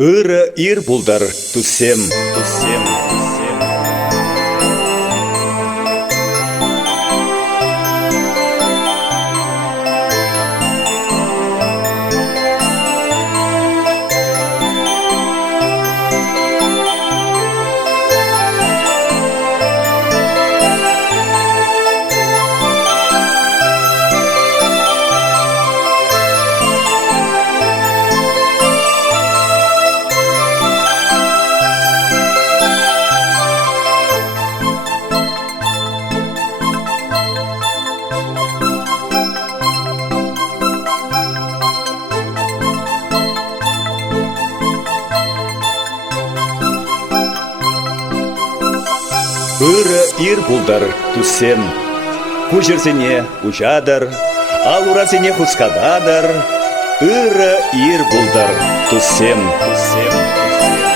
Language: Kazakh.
Ыры ир булдар туссем, туссем, туссем. Ыры ир булдар туссем. Кужерсене учадар, ал урасене хускададар. Ыры ир булдар туссем, туссем, туссем.